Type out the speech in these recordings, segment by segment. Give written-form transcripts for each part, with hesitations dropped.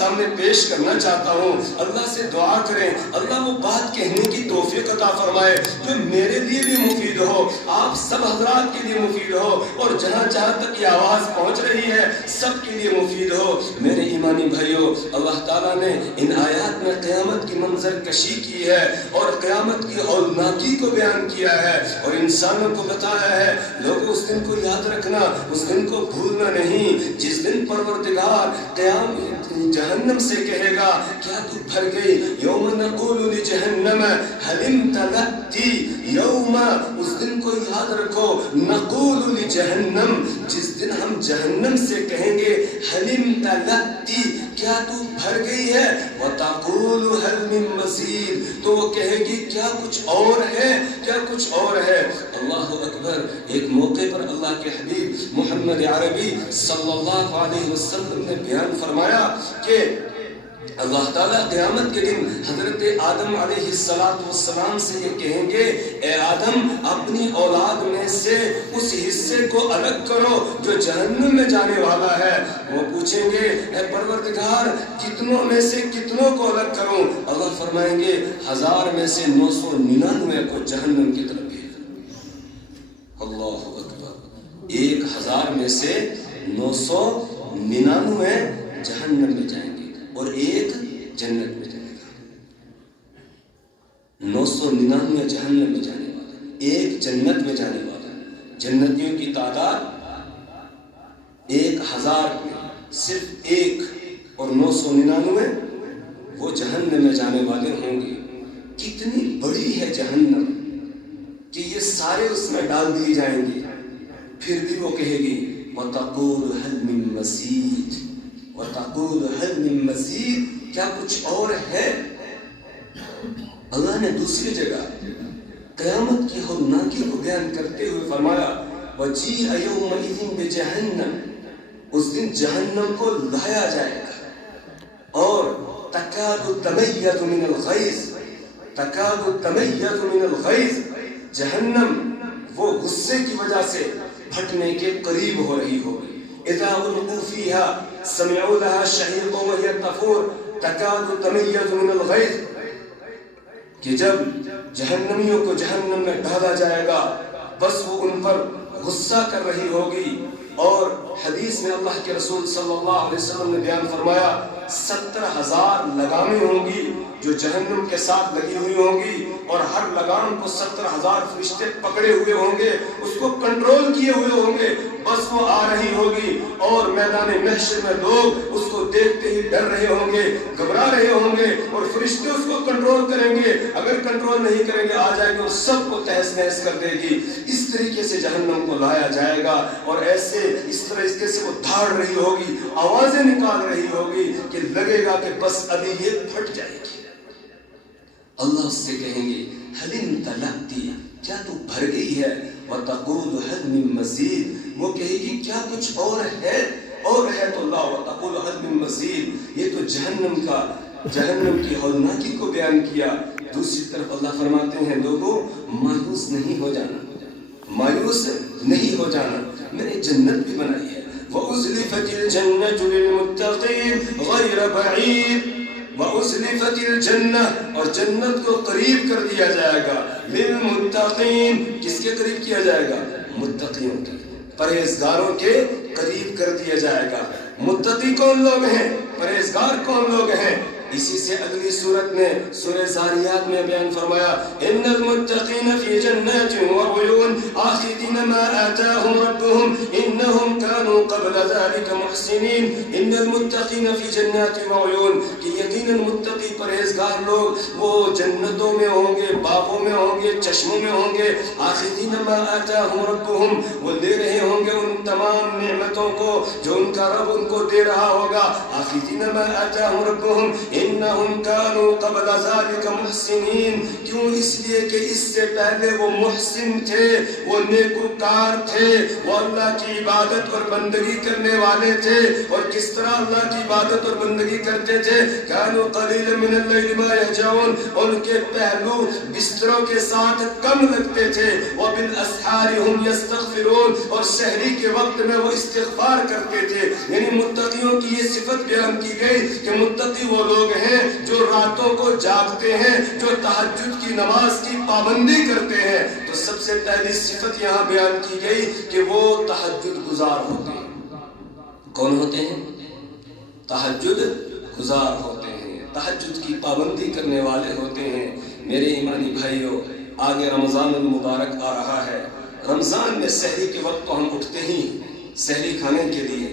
سامنے پیش کرنا چاہتا ہوں. اللہ سے دعا کریں اللہ وہ بات کہنے کی توفیق عطا فرمائے جو میرے لیے بھی مفید ہو, آپ سب حضرات کے لیے مفید ہو, اور جہاں جہاں تک یہ آواز پہنچ رہی ہے سب کے لیے مفید ہو. میرے ایمانی بھائیوں, اللہ تعالیٰ نے ان آیات میں قیامت کی منظر کشی کی ہے اور قیامت کی ہولناکی کو بیان کیا ہے اور انسانوں کو بتایا ہے لوگوں اس دن کو یاد رکھنا, اس دن کو بھولنا نہیں جس دن پروردگار جہنم سے کہے گا کیا تو بھر گئی. یوم نقول لجہنم هل امتلأت, یوم اس دن کو یاد رکھو, نقول لجہنم جس دن ہم جہنم سے کہیں گے هل امتلأت کیا تو بھر گئی ہے, وتقول هل من مزید تو وہ کہے گی کیا کچھ اور ہے, کیا کچھ اور ہے. اللہ اکبر. ایک موقع پر اللہ کے حبیب محمد عربی صلی اللہ علیہ وسلم نے بیان فرمایا کہ اللہ تعالیٰ قیامت کے دن حضرت آدم علیہ السلام سے یہ کہیں گے اے آدم اپنی اولاد میں سے اس حصے کو الگ کرو جو جہنم میں جانے والا ہے. وہ پوچھیں گے اے پروردگار کتنوں میں سے کتنوں کو الگ کروں. اللہ فرمائیں گے 1000 میں سے 999 کو جہنم کی طرف بھیج دو. اللہ اکبر. 1000 میں سے 999 جہنم میں جائیں گے اور ایک جنت میں جائے گا. 999 جہنم میں جانے والا, ایک جنت میں جانے والا. جنتیوں کی تعداد 1000 میں صرف ایک اور 999 وہ جہنم میں جانے والے ہوں گے. کتنی بڑی ہے جہنم کہ یہ سارے اس میں ڈال دی جائیں گے. پھر بھی وہ کہے گی وَتَقُولُ هَلْ مِن مَزِيدٍ, وَتَقُولُ هَلْ مِن مَزِيدٍ کیا کچھ اور ہے. اللہ نے دوسری جگہ قیامت کی ہولناکی کو بیان کرتے ہوئے فرمایا وَجِيءَ يَوْمَئِذٍ بِجَهَنَّمَ, اس دن جہنم کو لایا جائے گا اور تَكَادُ تَمَيَّزُ مِنَ الْغَيْظِ, تَكَادُ تَمَيَّزُ مِنَ الْغَيْظِ جہنم وہ غصے کی وجہ سے پھٹنے کے قریب ہو رہی ہوگی. اذا القوا فيها سمعوا لها شهيقا وهي تفور تكاد تميز من الغيظ, کہ جب جہنمیوں کو جہنم میں ڈالا جائے گا بس وہ ان پر غصہ کر رہی ہوگی. اور حدیث میں اللہ کے رسول صلی اللہ علیہ وسلم نے بیان فرمایا 70,000 لگامیں ہوں گی جو جہنم کے ساتھ لگی ہوئی ہوں گی اور ہر لگام کو 70,000 فرشتے پکڑے ہوئے ہوں گے, اس کو کنٹرول کیے ہوئے ہوں گے. بس وہ آ رہی ہوگی اور میدان محشر میں لوگ اس کو دیکھتے ہی ڈر رہے ہوں گے, گھبرا رہے ہوں گے اور فرشتے اس کو کنٹرول کریں گے. اگر کنٹرول نہیں کریں گے آ جائے گا اور سب کو تہس نہس کر دے گی. اس طریقے سے جہنم کو لایا جائے گا اور ایسے اس طرح سے وہ دھاڑ رہی ہوگی, آوازیں نکال رہی ہوگی کہ لگے گا کہ بس ابھی یہ پھٹ جائے گی. اللہ اس سے کہیں گے هل امتلأت کیا تو بھر گئی ہے, وَتَقُولُ هَلْ مِن مَزِيدٍ وہ کہے گی کیا کچھ اور ہے, اور ہے تو اللہ وَتَقُولُ هَلْ مِن مَزِيدٍ. یہ تو جہنم کی ہولناکی کو بیان کیا. دوسری طرف اللہ فرماتے ہیں لوگوں مایوس نہیں ہو جانا, مایوس نہیں ہو جانا, میں نے جنت بھی بنائی ہے. وَأُزْلِفَتِ الْجَنَّةُ لِلْمُتَّقِينَ غَيْرَ بَعِيدٍ, وَأُزْلِفَتِ الْجَنَّةُ اور جنت کو قریب کر دیا جائے گا. لِلْمُتَّقِينَ کس کے قریب کیا جائے گا, متقیوں کے, پرہیزگاروں کے قریب کر دیا جائے گا. متقی کون لوگ ہیں, پرہیزگار کون لوگ ہیں. اسی سے اگلی صورت میں سورہ زاریات میں بیان فرمایا ان المتقین فی جنات وعیون آخذین ما آتاهم ربهم انہم كانوا قبل ذلك محسنین. ان المتقین فی جنات وعیون کہ یقینا متقی پرہیزگار لوگ وہ جنتوں میں ہوں گے, باغوں میں ہوں گے, چشموں میں ہوں گے. آخذین ما آتاهم ربهم وہ لے رہے ہوں گے ان تمام نعمتوں کو جو ان کا رب ان کو دے رہا ہوگا. آخذین ما آتاهم ربهم انہم کانوا قبل ذلک محسنین، کیوں؟ اس لیے کہ اس سے پہلے وہ محسن تھے، وہ نیکوکار تھے، وہ اللہ کی عبادت اور بندگی کرنے والے تھے۔ اور کس طرح اللہ کی عبادت اور بندگی کرتے تھے؟ کانوا قلیلا من اللیل ما یہجعون، ان کے پہلو بستروں کے ساتھ کم لگتے تھے، وبالاسحار هم یستغفرون، اور سحری کے وقت میں وہ استغفار کرتے تھے۔ یعنی متقیوں کی یہ صفت بیان کی گئی کہ متقی وہ لوگ ہیں جو راتوں کو جاگتے ہیں، جو تہجد کی نماز کی پابندی کرتے ہیں۔ تو سب سے پہلی صفت یہاں بیان کی گئی کہ وہ تہجد گزار ہوتے ہیں۔ کون ہوتے ہیں؟ تہجد گزار ہوتے ہیں، تہجد کی پابندی کرنے والے ہوتے ہیں۔ میرے ایمانی بھائیوں، آگے رمضان المبارک آ رہا ہے۔ رمضان میں سحری کے وقت تو ہم اٹھتے ہی سحری کھانے کے لیے،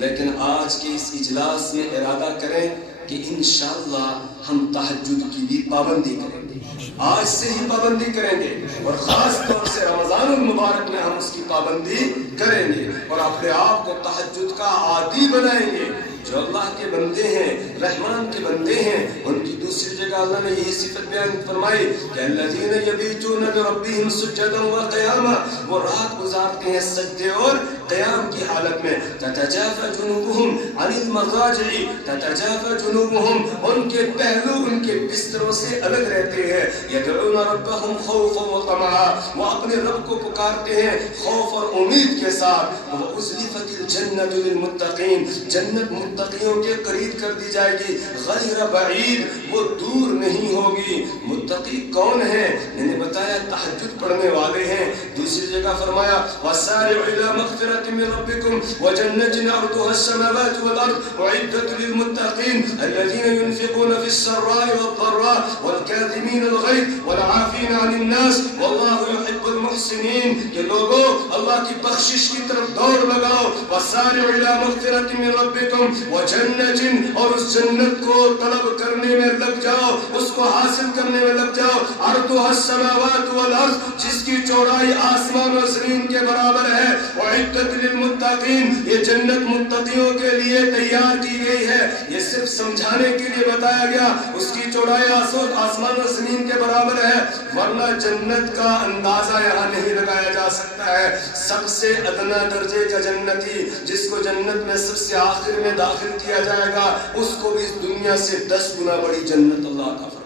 لیکن آج کے اس اجلاس میں ارادہ کریں کہ انشاءاللہ ہم تہجد کی بھی پابندی کریں گے، آج سے ہی پابندی کریں گے، اور خاص طور سے رمضان المبارک میں ہم اس کی پابندی کریں گے اور اپنے آپ کو تہجد کا عادی بنائیں گے۔ جو اللہ کے بندے ہیں، رحمان کے بندے ہیں، ان کی دوسری جگہ اللہ نے یہی صفت بیان فرمائی کہ الذین یبیتون لربہم سجدا وقیاما، وہ رات گزارتے ہیں سجدے اور قیام کی حالت میں۔ تتجافى جنوبہم عن المضاجع، تتجافى جنوبہم، ان کے پہلو ان کے بستروں سے الگ رہتے ہیں۔ یدعون ربہم خوفا وطمعا، وہ اپنے رب کو پکارتے ہیں خوف اور امید کے ساتھ۔ وازلفت الجنۃ للمتقین، جنت متقیوں کے قریب کر دی جائے گی، غیر بعید، وہ دور نہیں ہوگی۔ متقی کون ہیں؟ میں نے بتایا تہجد پڑھنے والے ہیں۔ دوسری جگہ فرمایا وسارعوا الی مغفرۃ من ربکم وجنۃ عرضها السماوات والارض اعدت للمتقین الذین ينفقون في السراء والضراء والكاظمین الغیظ والعافین عن الناس واللہ يحب المحسنین، کہ لوگوں اللہ کی بخشش کی طرف دوڑ لگاؤ، وسارعوا الی مغفرۃ من ربکم وجنت، اور اس جنت کو طلب کرنے میں لگ جاؤ، اس کو حاصل کرنے میں لگ جاؤ، عرضها السماوات والارض، جس کی چوڑائی آسمان و زمین کے برابر ہے، اعدت للمتقین، یہ جنت متقیوں کے لیے تیار کی گئی ہے۔ یہ صرف سمجھانے کے لیے بتایا گیا، اس کی چوڑائی آسمان و زمین کے برابر ہے، ورنہ جنت کا اندازہ یہاں نہیں لگایا جا سکتا ہے۔ سب سے ادنا درجے کا جنتی، جس کو جنت میں سب سے آخر میں داخل کیا جائے گا، اس کو بھی اس دنیا سے 10 گنا بڑی جنت اللہ عطا فرمائے۔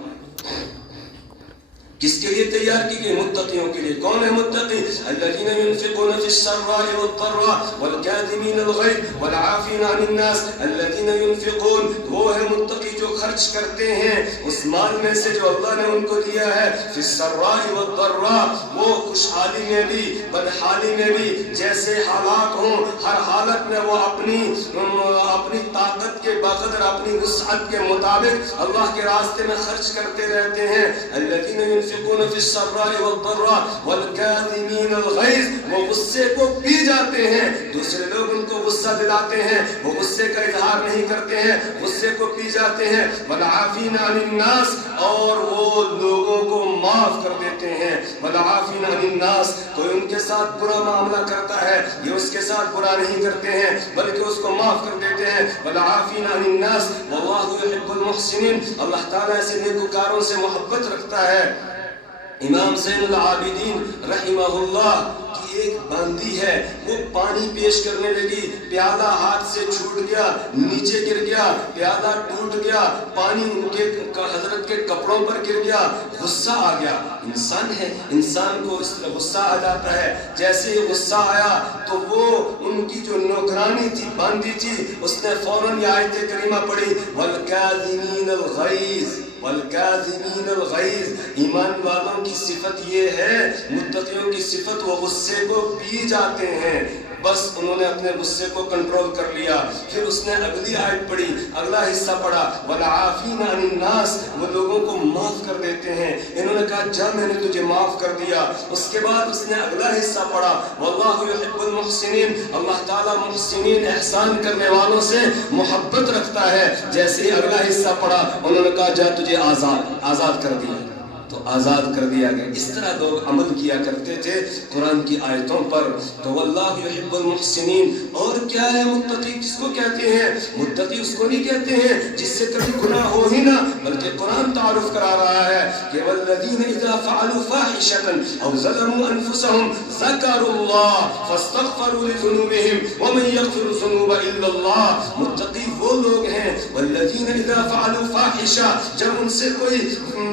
کس کے لیے تیار کی گئی؟ متقیوں کے لیے۔ کون ہے متقی؟ الذین ينفقون في السراء والضراء والكاظمین الغیظ والعافین عن الناس، الذین ينفقون، وہ ہے متقی جو خرچ کرتے ہیں اس مال میں سے جو اللہ نے ان کو دیا ہے، فی السراء والضراء، وہ خوشحالی میں بھی بدحالی میں بھی، جیسے حالات ہوں ہر حالت میں وہ اپنی طاقت کے بقدر، اپنی وسعت کے مطابق اللہ کے راستے میں خرچ کرتے رہتے ہیں۔ الذین ينفقون في السراء والضراء والكاظمین الغیظ، وہ غصے کو پی جاتے ہیں، دوسرے لوگ ان کو غصہ دلاتے ہیں، وہ غصے کا اظہار نہیں کرتے ہیں، غصے کو پی جاتے ہیں۔ والعافین عن الناس، اور وہ لوگوں کو معاف کر دیتے ہیں۔ والعافین عن الناس، کوئی ان کے ساتھ برا معاملہ کرتا ہے، یہ اس کے ساتھ برا نہیں کرتے ہیں بلکہ اس کو معاف کر دیتے ہیں۔ والعافین عن الناس واللہ يحب المحسنین، اللہ تعالیٰ ایسے نیکوکاروں سے محبت رکھتا ہے۔ امام زین العابدین رحمہ اللہ کی ایک باندی ہے، وہ پانی پیش کرنے لگی، پیالہ ہاتھ سے چھوٹ گیا، نیچے گر گیا، پیالہ ٹوٹ گیا، پانی ان کے حضرت کے کپڑوں پر گر گیا، غصہ آ گیا۔ انسان ہے، انسان کو اس طرح غصہ آ جاتا ہے۔ جیسے ہی غصہ آیا تو وہ ان کی جو نوکرانی تھی، باندی تھی، اس نے فوراً یہ آیت کریمہ پڑھی والکاظمین الغیظ، والکاظمین الغیظ۔ ایمان والوں کی صفت یہ ہے، متقیوں کی صفت، وہ غصے کو پی جاتے ہیں، بس انہوں نے اپنے غصے کو کنٹرول کر لیا۔ پھر اس نے اگلی آیت پڑھی، اگلا حصہ پڑھا والعافین عن الناس، وہ لوگوں کو معاف کر دیتے ہیں۔ انہوں نے کہا جا میں نے تجھے معاف کر دیا۔ اس کے بعد اس نے اگلا حصہ پڑھا واللہ یحب المحسنین، اللہ تعالیٰ محسنین احسان کرنے والوں سے محبت رکھتا ہے۔ جیسے ہی اگلا حصہ پڑھا انہوں نے کہا جا تجھے آزاد کر دیا۔ تو آزاد کر دیا گیا۔ اس طرح لوگ عمل کیا کرتے تھے قرآن کی آیتوں پر۔ تو واللہ یحب المحسنین۔ اور کیا ہے متقی کس کو کہتے ہیں؟ متقی اس کو نہیں کہتے ہیں جس سے کبھی گناہ ہو ہی نہ، بلکہ قرآن تعارف کرا رہا ہے کہ والذین اذا فعلوا فاحشة او ظلموا انفسهم ذکروا اللہ فاستغفروا لذنوبهم ومن یغفر الذنوب الا اللہ۔ متقی وہ لوگ ہیں والذین اذا فعلوا فاحشة، جب ان سے کوئی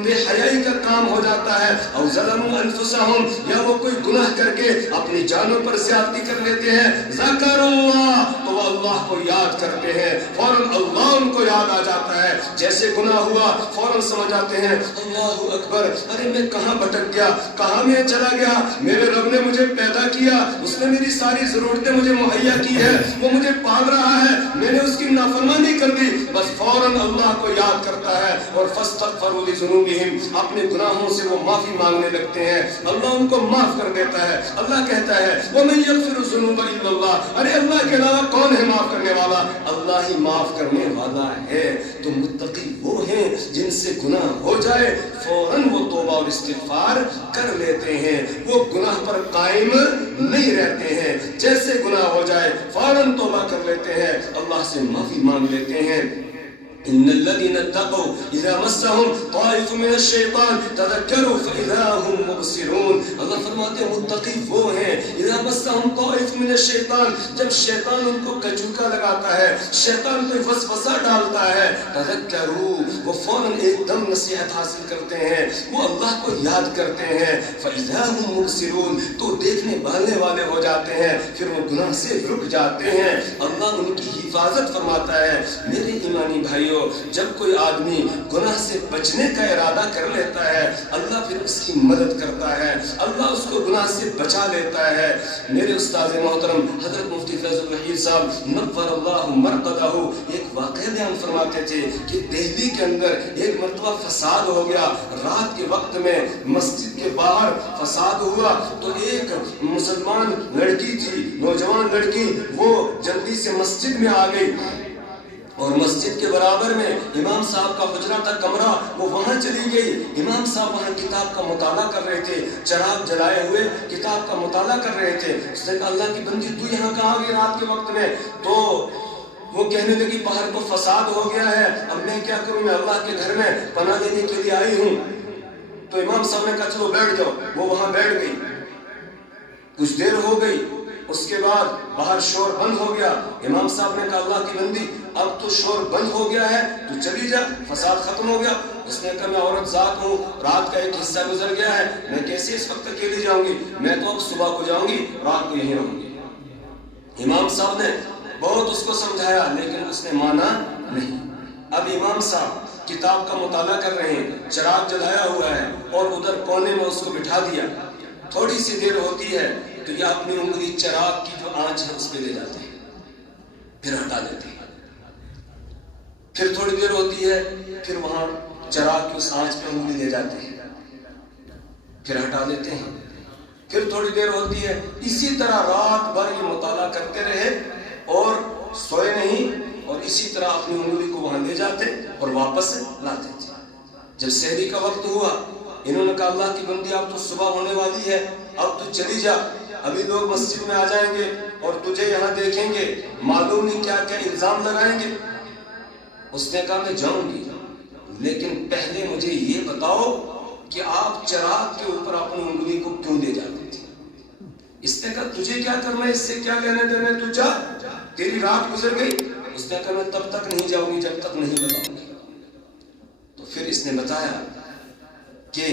بے حیائی کا کام ہو جاتا ہے، او ظلموا انفسهم، یا وہ کوئی گناہ کر کے اپنی جانوں پر زیادتی کر لیتے ہیں، ذکروا اللہ، تو وہ اللہ کو یاد کرتے ہیں، فوراً اللہ ان کو یاد آ جاتا ہے۔ جیسے گناہ ہوا فوراً سمجھ آتے ہیں اللہ اکبر، ارے میں کہاں بھٹک گیا، کہاں میں چلا گیا، میرے رب نے مجھے پیدا کیا، اس نے میری ساری ضرورتیں مجھے مہیا کی ہے، وہ مجھے پال رہا ہے، میں نے اس کی نافرمانی کر دی، بس فوراً اللہ کو یاد کرتا ہے اور فاستغفروا لذنوبہم، اپنے گناہوں سے وہ معافی مانگنے لگتے ہیں، اللہ ان کو معاف کر دیتا ہے۔ اللہ کہتا ہے وَمَن يَغْفِرُ الذُّنُوبَ إِلَّا اللَّهُ، ارے اللہ کے علاوہ کون ہے معاف کرنے والا؟ اللہ ہی معاف کرنے والا ہے۔ تو متقی وہ ہیں جن سے گناہ ہو جائے فوراً وہ توبہ اور استغفار کر لیتے ہیں، وہ گناہ پر قائم نہیں رہتے ہیں، جیسے گناہ ہو جائے فوراً توبہ کر لیتے ہیں، اللہ سے معافی مانگ لیتے ہیں۔ ان الذين اتقوا اذا مسهم طائف من الشيطان تذكروا فاذا هم مبصرون۔ اللہ فرماتے ہیں متقی وہ ہیں اذا مسهم طائف من الشيطان، جب شیطان ان کو کچوکا لگاتا ہے، شیطان کوئی وسوسہ ڈالتا ہے، تذکروا، وہ فوراً ایک دم نصیحت حاصل کرتے ہیں، وہ اللہ کو یاد کرتے ہیں، فاذا هم مبصرون، تو دیکھنے والے ہو جاتے ہیں، پھر وہ گناہ سے رک جاتے ہیں، اللہ ان کی حفاظت فرماتا ہے۔ میرے ایمانی بھائی، جب کوئی آدمی گناہ سے بچنے کا ارادہ کر لیتا ہے اللہ پھر اس کی مدد کرتا ہے، اللہ اس کو گناہ سے بچا لیتا ہے۔ میرے استاد محترم حضرت مفتی فیض الرحیم صاحب نور اللہ مرقدہ ایک واقعہ بیان فرماتے تھے کہ دہلی کے اندر ایک مرتبہ فساد ہو گیا، رات کے وقت میں مسجد کے باہر فساد ہوا، تو ایک مسلمان لڑکی تھی، نوجوان لڑکی، وہ جلدی سے مسجد میں آ گئی اور مسجد کے برابر میں امام صاحب کا حجرہ تھا، کمرہ، وہ وہاں چلی گئی۔ امام صاحب وہاں کتاب کا مطالعہ کر رہے تھے، چراغ جلائے ہوئے کتاب کا مطالعہ کر رہے تھے۔ اس نے کہا اللہ کی بندی تو یہاں کہاں گئی رات کے وقت میں؟ تو وہ کہنے لگی باہر تو فساد ہو گیا ہے، اب میں کیا کروں، میں اللہ کے گھر میں پناہ دینے کے لیے آئی ہوں۔ تو امام صاحب نے کہا چلو بیٹھ جاؤ، وہ وہاں بیٹھ گئی، کچھ دیر ہو گئی، اس کے بعد باہر شور بند ہو گیا۔ امام صاحب نے کہا اللہ کی بندی اب تو شور بند ہو گیا ہے، تو چلی جا، فساد ختم ہو گیا۔ اس نے کہا میں عورت ذات ہوں، رات کا ایک حصہ گزر گیا ہے، میں کیسے اس وقت اکیلی جاؤں گی، میں تو اب صبح کو جاؤں گی، رات کو یہیں رہوں گی۔ امام صاحب نے بہت اس کو سمجھایا لیکن اس نے مانا نہیں۔ اب امام صاحب کتاب کا مطالعہ کر رہے ہیں، چراغ جلایا ہوا ہے اور ادھر کونے میں اس کو بٹھا دیا۔ تھوڑی سی دیر ہوتی ہے تو یہ اپنی انگلی چراغ کی جو آنچ ہے اس پہ لے جاتے ہیں، پھر ہٹا دیتے ہیں۔ پھر تھوڑی دیر ہوتی ہے، پھر وہاں چراغ کی اس آنچ پہ انگلی لے جاتے ہیں، پھر ہٹا دیتے ہیں۔ پھر تھوڑی دیر ہوتی ہے، اسی طرح رات بھر یہ مطالعہ کرتے رہے اور سوئے نہیں، اور اسی طرح اپنی انگلی کو وہاں لے جاتے اور واپس لاتے تھے۔ جب سحری کا وقت ہوا، انہوں نے کہا اللہ کی بندی اب تو صبح ہونے والی ہے، اب تو چلی جا، ابھی لوگ مسجد میں آ جائیں گے اور تجھے یہاں دیکھیں گے، معلوم نہیں کیا کیا الزام لگائیں گے۔ اس نے کہا میں جاؤں گی، لیکن پہلے مجھے یہ بتاؤ کہ آپ چراغ کے اوپر اپنی انگلی کو کیوں لے جاتے تھے؟ اس نے کہا تجھے کیا کرنا ہے، اس سے کیا لینے دینے، تو جا، تیری رات گزر گئی۔ اس نے کہا میں تب تک نہیں جاؤں گی جب تک نہیں بتاؤں گی۔ تو پھر اس نے بتایا کہ